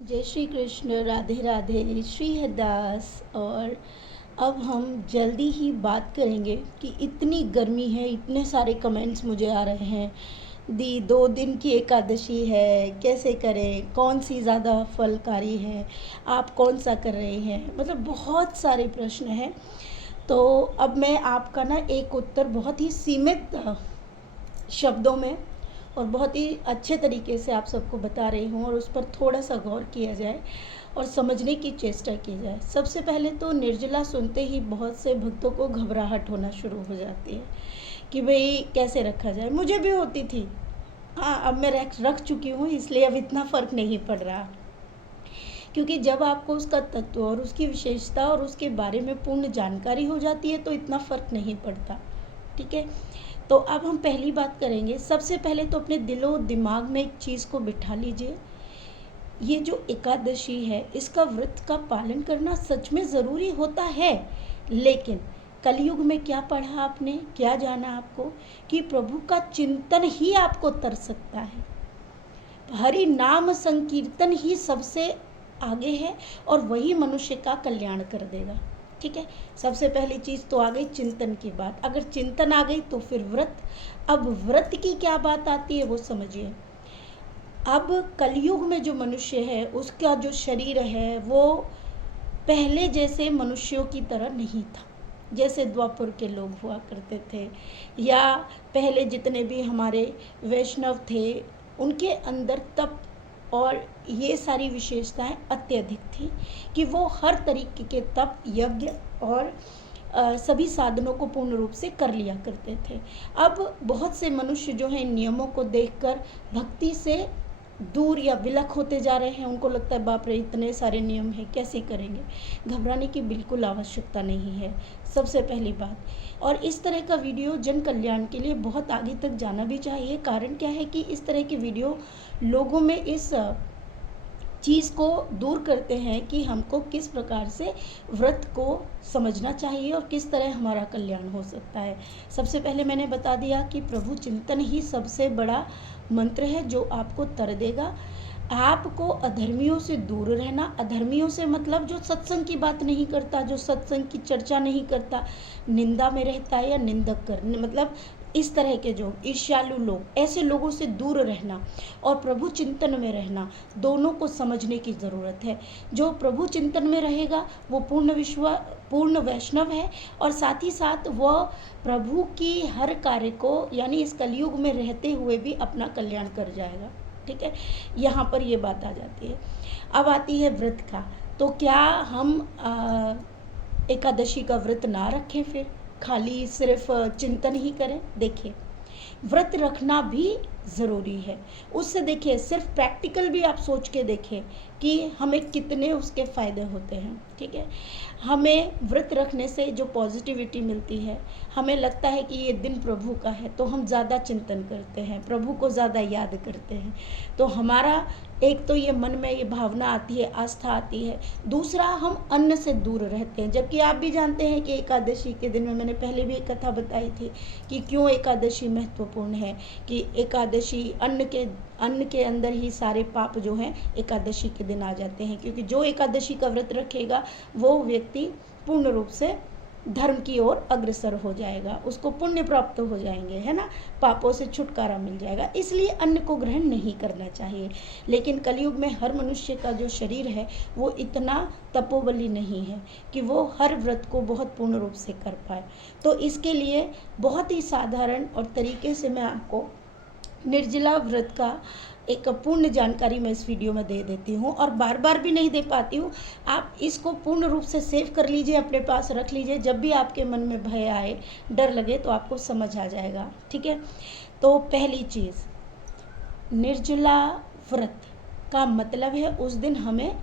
जय श्री कृष्ण, राधे राधे, श्री हरदास। और अब हम जल्दी ही बात करेंगे कि इतनी गर्मी है, इतने सारे कमेंट्स मुझे आ रहे हैं। दी 2 दिन की एकादशी है, कैसे करें, कौन सी ज़्यादा फलकारी है, आप कौन सा कर रहे हैं, मतलब बहुत सारे प्रश्न हैं। तो अब मैं आपका ना एक उत्तर बहुत ही सीमित शब्दों में और बहुत ही अच्छे तरीके से आप सबको बता रही हूँ, और उस पर थोड़ा सा गौर किया जाए और समझने की चेष्टा की जाए। सबसे पहले तो निर्जला सुनते ही बहुत से भक्तों को घबराहट होना शुरू हो जाती है कि भाई कैसे रखा जाए। मुझे भी होती थी, हाँ अब मैं रख चुकी हूँ, इसलिए अब इतना फ़र्क नहीं पड़ रहा। क्योंकि जब आपको उसका तत्व और उसकी विशेषता और उसके बारे में पूर्ण जानकारी हो जाती है तो इतना फ़र्क नहीं पड़ता। ठीक है, तो अब हम पहली बात करेंगे। सबसे पहले तो अपने दिलो दिमाग में एक चीज़ को बिठा लीजिए, ये जो एकादशी है इसका व्रत का पालन करना सच में ज़रूरी होता है। लेकिन कलयुग में क्या पढ़ा आपने, क्या जाना आपको कि प्रभु का चिंतन ही आपको तर सकता है। हरि नाम संकीर्तन ही सबसे आगे है और वही मनुष्य का कल्याण कर देगा। ठीक है, सबसे पहली चीज़ तो आ गई चिंतन की बात। अगर चिंतन आ गई तो फिर व्रत। अब व्रत की क्या बात आती है वो समझिए। अब कलयुग में जो मनुष्य है उसका जो शरीर है वो पहले जैसे मनुष्यों की तरह नहीं था, जैसे द्वापर के लोग हुआ करते थे, या पहले जितने भी हमारे वैष्णव थे उनके अंदर तप और ये सारी विशेषताएं अत्यधिक थी कि वो हर तरीके के तप, यज्ञ और सभी साधनों को पूर्ण रूप से कर लिया करते थे। अब बहुत से मनुष्य जो हैं नियमों को देखकर भक्ति से दूर या विलक होते जा रहे हैं। उनको लगता है बाप रे इतने सारे नियम हैं, कैसे करेंगे। घबराने की बिल्कुल आवश्यकता नहीं है, सबसे पहली बात। और इस तरह का वीडियो जन कल्याण के लिए बहुत आगे तक जाना भी चाहिए। कारण क्या है कि इस तरह के वीडियो लोगों में इस चीज़ को दूर करते हैं कि हमको किस प्रकार से व्रत को समझना चाहिए और किस तरह हमारा कल्याण हो सकता है। सबसे पहले मैंने बता दिया कि प्रभु चिंतन ही सबसे बड़ा मंत्र है जो आपको तर देगा। आपको अधर्मियों से दूर रहना, अधर्मियों से मतलब जो सत्संग की बात नहीं करता, जो सत्संग की चर्चा नहीं करता, निंदा में रहता है या निंदक करने, मतलब इस तरह के जो ईर्ष्यालु लोग, ऐसे लोगों से दूर रहना और प्रभु चिंतन में रहना, दोनों को समझने की ज़रूरत है। जो प्रभु चिंतन में रहेगा वो पूर्ण वैष्णव है और साथ ही साथ वह प्रभु की हर कार्य को यानी इस कलयुग में रहते हुए भी अपना कल्याण कर जाएगा। ठीक है, यहाँ पर ये बात आ जाती है। अब आती है व्रत का, तो क्या हम एकादशी का व्रत ना रखें, फिर खाली सिर्फ चिंतन ही करें? देखिए, व्रत रखना भी ज़रूरी है। उससे देखिए सिर्फ प्रैक्टिकल भी आप सोच के देखें कि हमें कितने उसके फ़ायदे होते हैं। ठीक है, हमें व्रत रखने से जो पॉजिटिविटी मिलती है, हमें लगता है कि ये दिन प्रभु का है तो हम ज़्यादा चिंतन करते हैं, प्रभु को ज़्यादा याद करते हैं। तो हमारा एक तो ये मन में ये भावना आती है, आस्था आती है। दूसरा, हम अन्न से दूर रहते हैं। जबकि आप भी जानते हैं कि एकादशी के दिन में मैंने पहले भी एक कथा बताई थी कि क्यों एकादशी महत्वपूर्ण है, कि एकादशी अन्न के अंदर ही सारे पाप जो हैं एकादशी के दिन आ जाते हैं। क्योंकि जो एकादशी का व्रत रखेगा वो व्यक्ति पूर्ण रूप से धर्म की ओर अग्रसर हो जाएगा, उसको पुण्य प्राप्त हो जाएंगे, है ना, पापों से छुटकारा मिल जाएगा। इसलिए अन्न को ग्रहण नहीं करना चाहिए। लेकिन कलयुग में हर मनुष्य का जो शरीर है वो इतना तपोबली नहीं है कि वो हर व्रत को बहुत पूर्ण रूप से कर पाए। तो इसके लिए बहुत ही साधारण और तरीके से मैं आपको निर्जला व्रत का एक पूर्ण जानकारी मैं इस वीडियो में दे देती हूँ, और बार बार भी नहीं दे पाती हूँ। आप इसको पूर्ण रूप से सेव कर लीजिए, अपने पास रख लीजिए। जब भी आपके मन में भय आए, डर लगे, तो आपको समझ आ जाएगा। ठीक है, तो पहली चीज़, निर्जला व्रत का मतलब है उस दिन हमें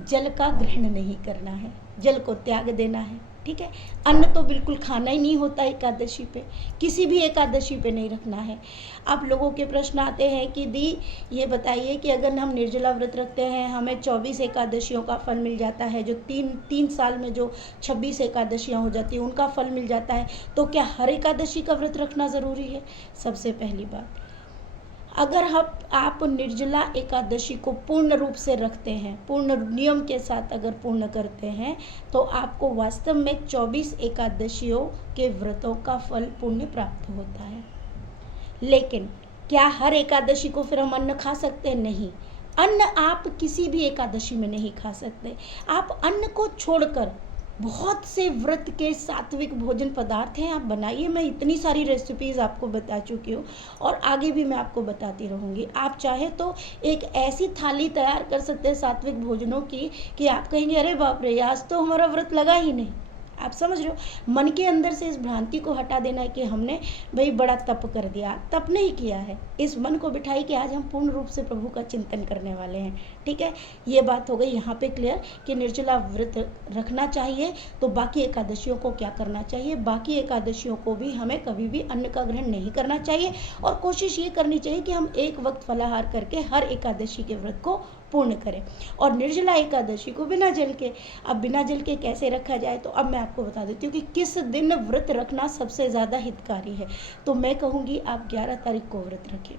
जल का ग्रहण नहीं करना है, जल को त्याग देना है। ठीक है, अन्न तो बिल्कुल खाना ही नहीं होता एकादशी पे, किसी भी एकादशी पे नहीं रखना है। अब लोगों के प्रश्न आते हैं कि दी ये बताइए कि अगर हम निर्जला व्रत रखते हैं हमें 24 एकादशियों का फल मिल जाता है, जो तीन साल में जो 26 एकादशियाँ हो जाती हैं उनका फल मिल जाता है, तो क्या हर एकादशी का व्रत रखना ज़रूरी है? सबसे पहली बात, अगर आप निर्जला एकादशी को पूर्ण रूप से रखते हैं, पूर्ण नियम के साथ अगर पूर्ण करते हैं, तो आपको वास्तव में 24 एकादशियों के व्रतों का फल पुण्य प्राप्त होता है। लेकिन क्या हर एकादशी को फिर हम अन्न खा सकते हैं? नहीं, अन्न आप किसी भी एकादशी में नहीं खा सकते। आप अन्न को छोड़कर बहुत से व्रत के सात्विक भोजन पदार्थ हैं, आप बनाइए। मैं इतनी सारी रेसिपीज़ आपको बता चुकी हूँ और आगे भी मैं आपको बताती रहूँगी। आप चाहे तो एक ऐसी थाली तैयार कर सकते हैं सात्विक भोजनों की कि आप कहेंगे अरे बाप रे, आज तो हमारा व्रत लगा ही नहीं। आप समझ रहे हो? मन के अंदर से इस भ्रांति को हटा देना है कि हमने भाई बड़ा तप कर दिया। तप नहीं किया है, इस मन को बिठाई कि आज हम पूर्ण रूप से प्रभु का चिंतन करने वाले हैं। ठीक है, ये बात हो गई यहाँ पे क्लियर कि निर्जला व्रत रखना चाहिए। तो बाकी एकादशियों को क्या करना चाहिए? बाकी एकादशियों को भी हमें कभी भी अन्न का ग्रहण नहीं करना चाहिए और कोशिश ये करनी चाहिए कि हम एक वक्त फलाहार करके हर एकादशी के व्रत को पूर्ण करें। और निर्जला एकादशी को बिना जल के, अब बिना जल के कैसे रखा जाए, तो अब मैं आपको बता देती हूँ कि किस दिन व्रत रखना सबसे ज़्यादा हितकारी है। तो मैं कहूँगी आप 11 तारीख को व्रत रखें।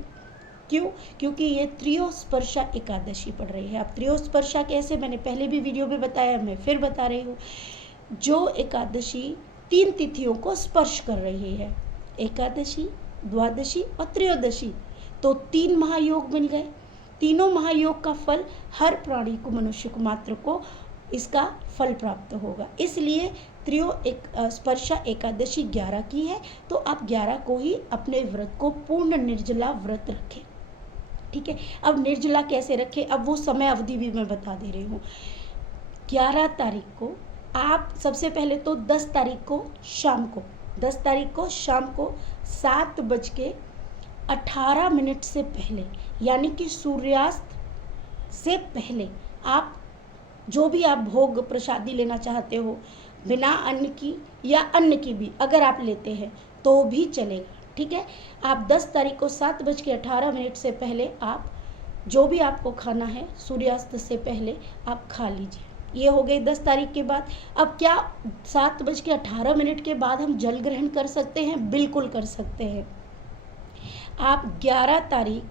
क्यों? क्योंकि ये त्रियोस्पर्शा एकादशी पड़ रही है। अब त्रियोस्पर्शा कैसे, मैंने पहले भी वीडियो में बताया, मैं फिर बता रही हूँ। जो एकादशी 3 तिथियों को स्पर्श कर रही है, एकादशी, द्वादशी और त्रयोदशी, तो 3 महायोग मिल गए। तीनों महायोग का फल हर प्राणी को, मनुष्य को मात्र को इसका फल प्राप्त होगा। इसलिए स्पर्शा एकादशी 11 की है, तो आप 11 को ही अपने व्रत को पूर्ण निर्जला व्रत रखें। ठीक है, अब निर्जला कैसे रखें, अब वो समय अवधि भी मैं बता दे रही हूँ। 11 तारीख को आप सबसे पहले तो 10 तारीख को शाम को 7:18 से पहले, यानी कि सूर्यास्त से पहले आप जो भी आप भोग प्रसादी लेना चाहते हो, बिना अन्न की या अन्न की भी अगर आप लेते हैं तो भी चलेगा। ठीक है, आप 10 तारीख को 7:18 से पहले आप जो भी आपको खाना है सूर्यास्त से पहले आप खा लीजिए। ये हो गई 10 तारीख के बाद। अब क्या 7:18 के बाद हम जल ग्रहण कर सकते हैं? बिल्कुल कर सकते हैं। आप 11 तारीख,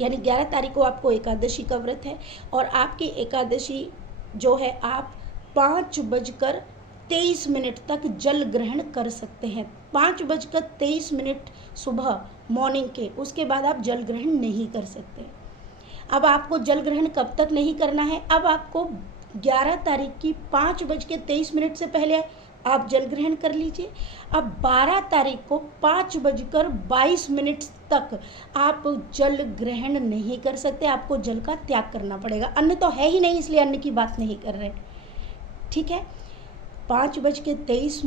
यानी 11 तारीख को आपको एकादशी का व्रत है और आपकी एकादशी जो है आप 5:23 तक जल ग्रहण कर सकते हैं। 5:23 सुबह मॉर्निंग के, उसके बाद आप जल ग्रहण नहीं कर सकते। अब आपको जल ग्रहण कब तक नहीं करना है? अब आपको 11 तारीख की 5:23 से पहले आप जल ग्रहण कर लीजिए। अब 12 तारीख को 5:22 तक आप जल ग्रहण नहीं कर सकते, आपको जल का त्याग करना पड़ेगा। अन्न तो है ही नहीं, इसलिए अन्न की बात नहीं कर रहे। ठीक है, 5:23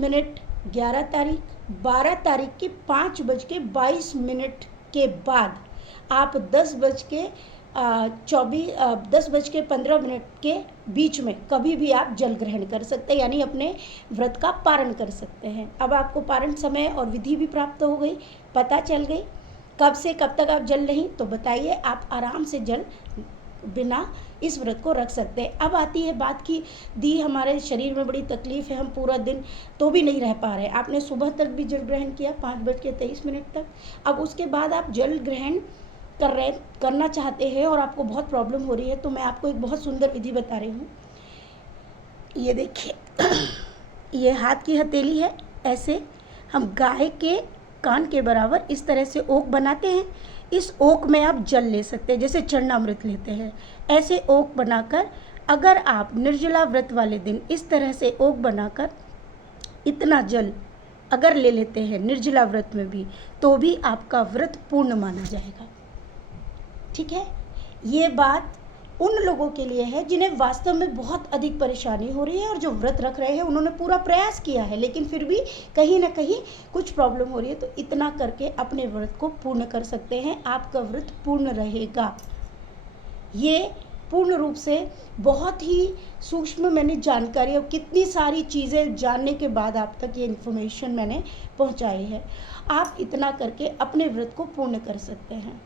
11 तारीख, 12 तारीख की 5:22 के बाद आप 10:15 के बीच में कभी भी आप जल ग्रहण कर सकते हैं, यानी अपने व्रत का पारण कर सकते हैं। अब आपको पारण समय और विधि भी प्राप्त हो गई, पता चल गई कब से कब तक आप जल नहीं, तो बताइए, आप आराम से जल बिना इस व्रत को रख सकते हैं। अब आती है बात की दी हमारे शरीर में बड़ी तकलीफ है, हम पूरा दिन तो भी नहीं रह पा रहे। आपने सुबह तक भी जल ग्रहण किया 5:23 तक, अब उसके बाद आप जल ग्रहण करना चाहते हैं और आपको बहुत प्रॉब्लम हो रही है, तो मैं आपको एक बहुत सुंदर विधि बता रही हूँ। ये देखिए, ये हाथ की हथेली है, ऐसे हम गाय के कान के बराबर इस तरह से ओक बनाते हैं। इस ओक में आप जल ले सकते हैं, जैसे चरणामृत लेते हैं, ऐसे ओक बनाकर अगर आप निर्जला व्रत वाले दिन इस तरह से ओक बनाकर इतना जल अगर ले लेते हैं निर्जला व्रत में भी, तो भी आपका व्रत पूर्ण माना जाएगा। ठीक है, ये बात उन लोगों के लिए है जिन्हें वास्तव में बहुत अधिक परेशानी हो रही है और जो व्रत रख रहे हैं, उन्होंने पूरा प्रयास किया है लेकिन फिर भी कहीं ना कहीं कुछ प्रॉब्लम हो रही है, तो इतना करके अपने व्रत को पूर्ण कर सकते हैं, आपका व्रत पूर्ण रहेगा। ये पूर्ण रूप से बहुत ही सूक्ष्म मैंने जानकारी, और कितनी सारी चीज़ें जानने के बाद आप तक ये इन्फॉर्मेशन मैंने पहुंचाई है। आप इतना करके अपने व्रत को पूर्ण कर सकते हैं।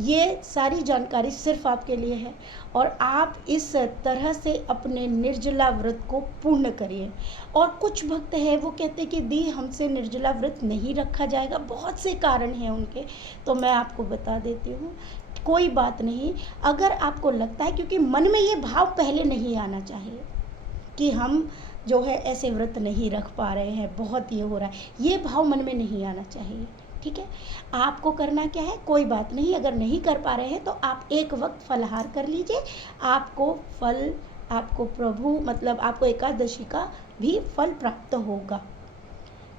ये सारी जानकारी सिर्फ आपके लिए है और आप इस तरह से अपने निर्जला व्रत को पूर्ण करिए। और कुछ भक्त हैं वो कहते कि दी हमसे निर्जला व्रत नहीं रखा जाएगा, बहुत से कारण हैं उनके, तो मैं आपको बता देती हूँ। कोई बात नहीं। अगर आपको लगता है, क्योंकि मन में ये भाव पहले नहीं आना चाहिए कि हम जो है ऐसे व्रत नहीं रख पा रहे हैं, बहुत ये हो रहा है, ये भाव मन में नहीं आना चाहिए। ठीक है, आपको करना क्या है, कोई बात नहीं, अगर नहीं कर पा रहे हैं तो आप एक वक्त फलाहार कर लीजिए, आपको फल, आपको प्रभु मतलब आपको एकादशी का भी फल प्राप्त होगा।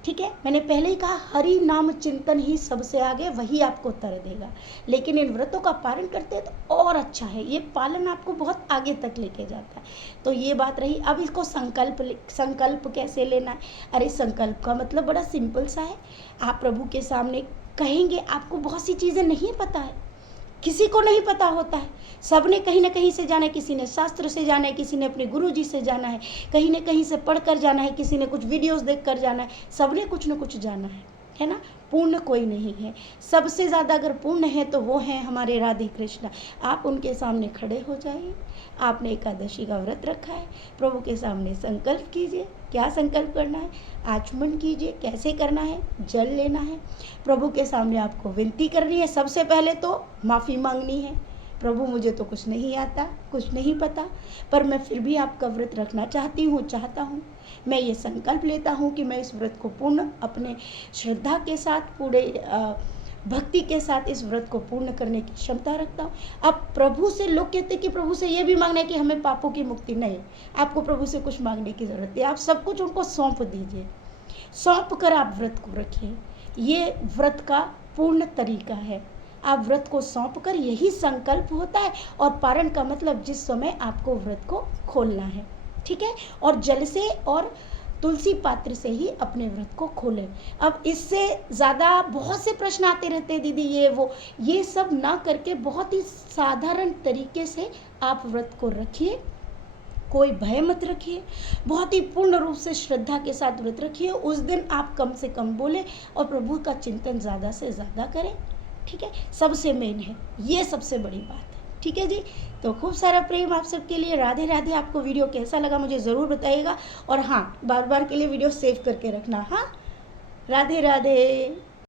ठीक है, मैंने पहले ही कहा हरि नाम चिंतन ही सबसे आगे, वही आपको तर देगा। लेकिन इन व्रतों का पालन करते हैं तो और अच्छा है, ये पालन आपको बहुत आगे तक लेके जाता है। तो ये बात रही। अब इसको संकल्प कैसे लेना है? अरे संकल्प का मतलब बड़ा सिंपल सा है। आप प्रभु के सामने कहेंगे, आपको बहुत सी चीज़ें नहीं पता है, किसी को नहीं पता होता है, सबने कहीं ना कहीं से जाना है, किसी ने शास्त्र से जाना है, किसी ने अपने गुरुजी से जाना है, कहीं ना कहीं से पढ़कर जाना है, किसी ने कुछ वीडियोस देखकर जाना है, सबने कुछ न कुछ जाना है ना। पूर्ण कोई नहीं है, सबसे ज़्यादा अगर पूर्ण है तो वो हैं हमारे राधे कृष्णा। आप उनके सामने खड़े हो जाइए, आपने एकादशी का व्रत रखा है, प्रभु के सामने संकल्प कीजिए। क्या संकल्प करना है? आचमन कीजिए। कैसे करना है? जल लेना है, प्रभु के सामने आपको विनती करनी है। सबसे पहले तो माफ़ी मांगनी है, प्रभु मुझे तो कुछ नहीं आता, कुछ नहीं पता, पर मैं फिर भी आपका व्रत रखना चाहता हूँ। मैं ये संकल्प लेता हूँ कि मैं इस व्रत को पूर्ण अपने श्रद्धा के साथ, पूरे भक्ति के साथ इस व्रत को पूर्ण करने की क्षमता रखता हूँ। अब प्रभु से, लोग कहते हैं कि प्रभु से ये भी मांगना है कि हमें पापों की मुक्ति, नहीं, आपको प्रभु से कुछ मांगने की ज़रूरत है। आप सब कुछ उनको सौंप दीजिए, सौंप कर आप व्रत को रखिए। ये व्रत का पूर्ण तरीका है। आप व्रत को सौंप कर, यही संकल्प होता है। और पारण का मतलब जिस समय आपको व्रत को खोलना है, ठीक है, और जल से और तुलसी पात्र से ही अपने व्रत को खोलें। अब इससे ज़्यादा बहुत से प्रश्न आते रहते हैं, दीदी ये वो, ये सब ना करके बहुत ही साधारण तरीके से आप व्रत को रखिए। कोई भय मत रखिए, बहुत ही पूर्ण रूप से श्रद्धा के साथ व्रत रखिए। उस दिन आप कम से कम बोले और प्रभु का चिंतन ज़्यादा से ज़्यादा करें। ठीक है, सबसे मेन है ये, सबसे बड़ी बात है। ठीक है जी, तो खूब सारा प्रेम आप सबके लिए। राधे राधे। आपको वीडियो कैसा लगा मुझे ज़रूर बताइएगा, और हाँ, बार बार के लिए वीडियो सेव करके रखना। हाँ, राधे राधे।